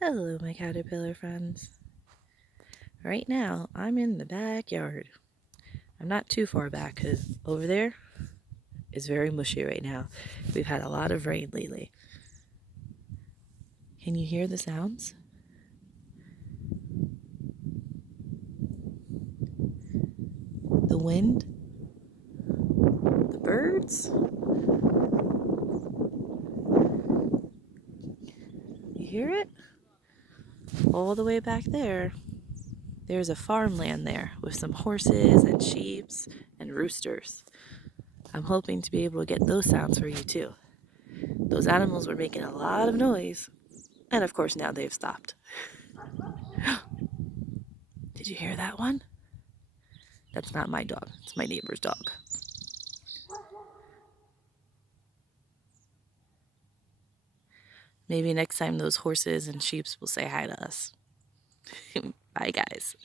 Hello, my caterpillar friends. Right now, I'm in the backyard. I'm not too far back because over there is very mushy right now. We've had a lot of rain lately. Can you hear the sounds? The wind? The birds? You hear it? All the way back there. There's a farmland there with some horses and sheep and roosters. I'm hoping to be able to get those sounds for you too. Those animals were making a lot of noise, and of course now they've stopped. Did you hear that one? That's not my dog, it's my neighbor's dog. Maybe next time those horses and sheep will say hi to us. Bye, guys.